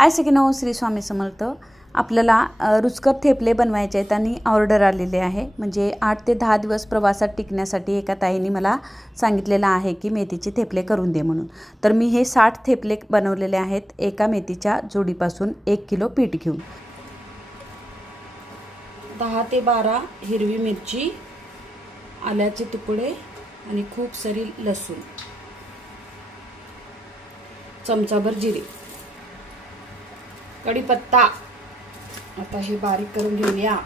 हाय सगळ्यांनो, श्री स्वामी समर्थ। आपल्याला रुचकर थेपले बनवायचे आहेत आणि ऑर्डर आलेले आहे। म्हणजे 8 ते 10 दिवस प्रवासात टिकण्यासाठी एका ताईंनी मला सांगितलेलं आहे की मेथीचे थेपले करून दे म्हणून। तर मी हे 60 थेपले बनवलेले आहेत एका मेथीच्या जोडीपासून 1 किलो पीठ घेऊन। 10 ते 12 हिरवी मिरची, आल्याचे तुकडे आणि खूप सारी लसूण, चमचाभर जिरे, कढीपत्ता। आता हे बारीक करून घेऊया।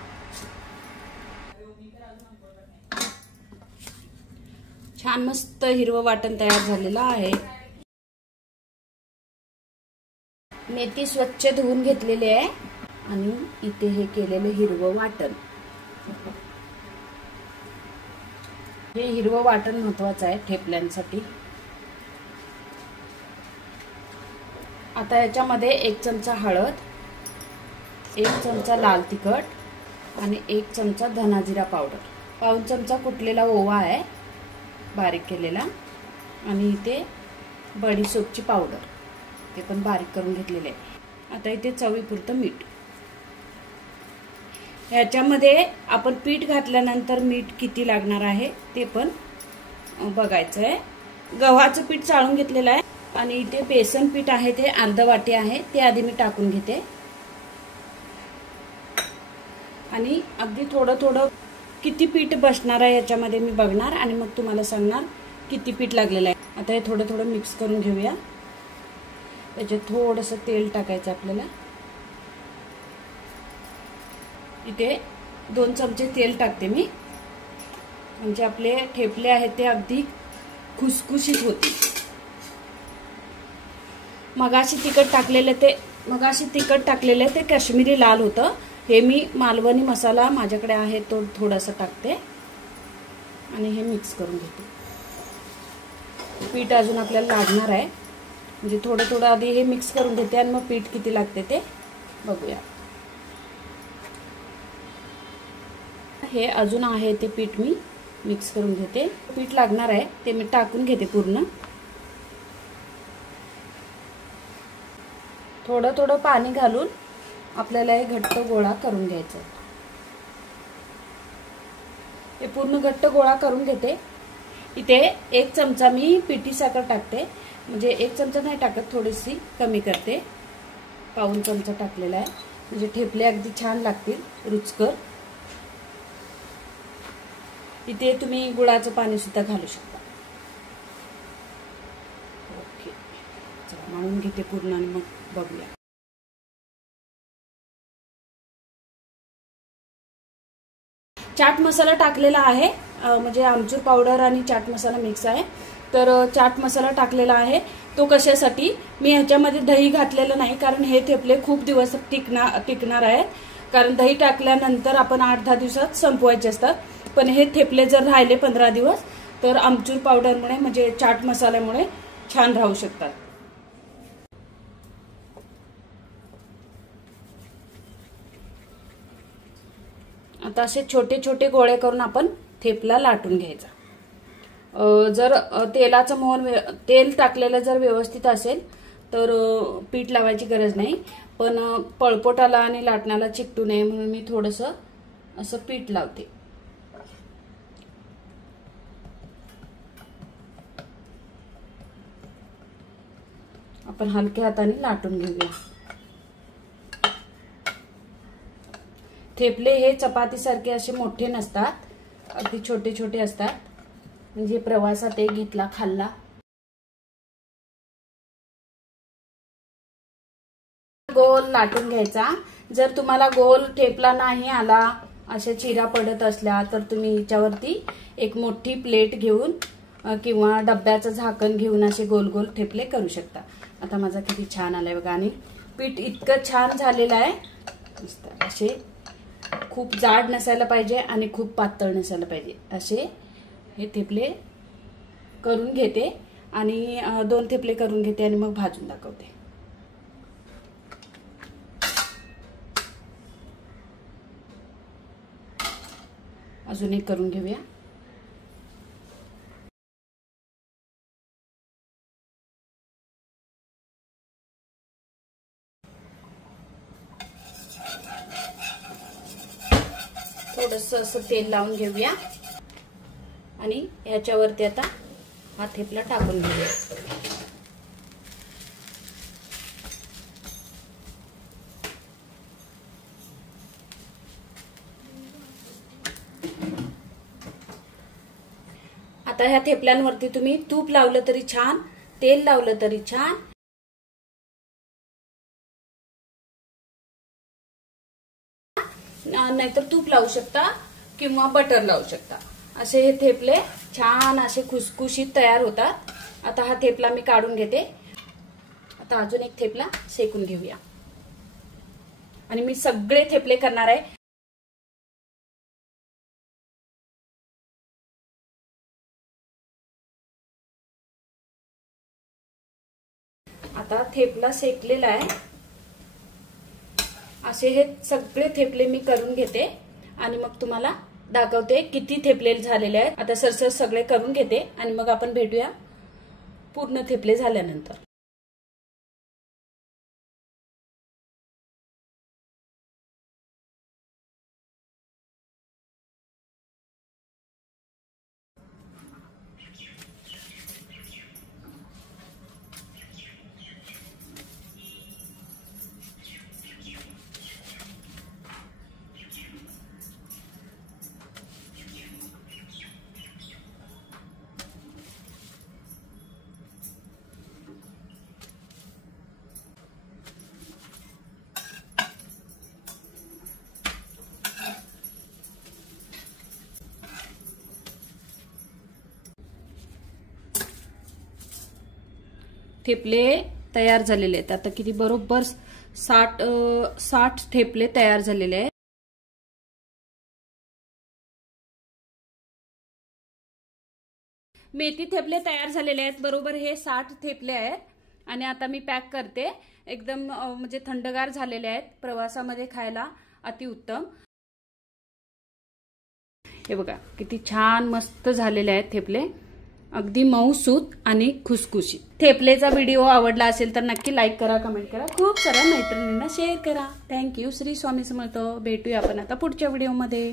छान मस्त हिरवं वाटण तयार झालेलं आहे। मेथी स्वच्छ धुवून घेतलेली आहे आणि इथे हे केलेले हिरवं वाटण। हे हिरवं वाटण महत्त्वाचं आहे ठेपल्यांसाठी। आता याच्यामध्ये 1 चमचा हळद, 1 चमचा लाल तिखट आणि 1 चमचा धना जिरा पावडर, पाऊण चमचा कुटलेला ओवा आहे बारीक केलेला, आणि इथे बडीशेपची पावडर ते पण बारीक करून घेतलेले आहे। आता इथे चवीपुरतं मीठ। याच्यामध्ये आपण पीठ घातल्यानंतर मीठ किती लागणार आहे ते पण बघायचं आहे। गव्हाचं पीठ चाळून घेतलेलं आहे आणि इथे बेसन पीठ आहे ते अर्धा वाटी आहे, ते आधी मी टाकून घेते आणि अगदी थोडं थोडं किती पीठ बसणार आहे याच्यामध्ये मी बघणार आणि मग तुम्हाला सांगणार किती पीठ लागलेलं आहे। आता हे थोडं थोडं मिक्स करून घेऊया। त्याच्यात थोडंसं तेल टाकायचं आपल्याला। इथे 2 चमचे तेल टाकते मी, म्हणजे आपले ठेपले आहेत ते अगदी खुसखुशीत होतील। मगाशी तिखट टाकलेले ते काश्मीरी लाल होतं, हे मी मालवणी मसाला माझ्याकडे आहे तो थोडासा टाकते आणि हे मिक्स करून घेते। पीठ अजून आपल्याला लागणार आहे, म्हणजे थोडं थोडं आधी हे मिक्स करून घेते आणि मग पीठ किती लागते ते बघूया। हे अजून आहे ते पीठ मी मिक्स करून घेते। पीठ लागणार आहे ते मी टाकून घेते पूर्ण। थोडं थोडं पाणी घालून आपल्याला हे घट्ट गोळा करून घ्यायचा। हे पूर्ण घट्ट गोळा करून घेते। इथे 1 चमचा मी पिठी साखर टाकते, म्हणजे 1 चमचा नाही टाकत, थोडीशी कमी करते, पाऊण चमचा टाकलेला आहे, म्हणजे ठेपले अगदी छान लागतील रुचकर। इथे तुम्ही गुळाचं पाणी सुद्धा घालू शकता। ओके, चला मळून घेते पूर्ण आणि मग बघूया। चाट मसाला टाकलेला आहे, म्हणजे आमचूर पावडर आणि चाट मसाला मिक्स आहे। तर चाट मसाला टाकलेला आहे तो कशासाठी, मी ह्याच्यामध्ये दही घातलेलं नाही, कारण हे थेपले खूप दिवस टिकणार आहेत, कारण दही टाकल्यानंतर आपण 8-10 दिवसात संपवायचे असतात। पण हे थेपले जर राहिले 15 दिवस तर आमचूर पावडरमुळे म्हणजे चाट मसाल्यामुळे छान राहू शकतात। आता असे छोटे छोटे गोळे करून आपण थेपला लाटून घ्यायचा। जर तेल टाकलेलं जर व्यवस्थित असेल तर पीठ लावायची गरज नाही, पण पळपोटाला आणि लाटण्याला चिकटू नये म्हणून मी थोडंसं असं पीठ लावते। आपण हलक्या हाताने लाटून घेऊया। थेपले हे चपातीसारखे असे मोठे नसतात, अगदी छोटे छोटे असतात, म्हणजे प्रवासात एक घेतला खाल्ला। गोल लाटून घ्यायचा। जर तुम्हाला गोल ठेपला नाही आला, अशा चिरा पडत असल्या तर तुम्ही याच्यावरती एक मोठी प्लेट घेऊन किंवा डब्याचं झाकण घेऊन असे गोल गोल ठेपले करू शकता। आता माझा किती छान आलाय बघा, आणि पीठ इतकं छान झालेलं आहे। असे खूप जाड नसायला पाहिजे आणि खूप पातळ नसायला पाहिजे, असे हे थेपले करून घेते आणि 2 थेपले करून घेते आणि मग भाजून दाखवते। अजून एक करून घेऊया। थोडंसं असं तेल लावून घेऊया आणि ह्याच्यावरती आता हा थेपला टाकून घेऊया. आता ह्या थेपल्यांवरती तुम्ही तूप लावलं तरी छान, तेल लावलं तरी छान, नाहीतर तूप लावू शकता किंवा बटर लावू शकता. असे हे थेपले छान असे खुसखुशीत तयार होतात. आता हा थेपला मी काढून घेते. आता अजून एक थेपला शेकून घेऊया आणि मी सगळे थेपले करणार आहे. आता थेपला शेकलेला आहे. असे हे सगळे थेपले मी करून घेते आणि मग तुम्हाला दाखवते किती थेपले झालेले आहेत. आता सरसर सगळे करून घेते आणि मग आपण भेटूया पूर्ण थेपले झाल्यानंतर. थेपले तयार झालेले आहेत. आता किती बरोबर 60 थेपले तयार झालेले आहेत. मेथी थेपले तयार झालेले आहेत. बरोबर हे 60 थेपले आहेत आणि आता मी पॅक करते. एकदम म्हणजे थंडगार झालेले आहेत. प्रवासामध्ये खायला अतिउत्तम. हे बघा किती छान मस्त झालेले आहेत थेपले, अगदी मऊसूत आणि खुसखुशीत. थेपलेचा व्हिडिओ आवडला असेल तर नक्की लाईक करा, कमेंट करा, खूप साऱ्या मैत्रिणींना शेअर करा. थँक्यू. श्री स्वामी समर्थ. भेटूया आपण आता पुढच्या व्हिडिओमध्ये.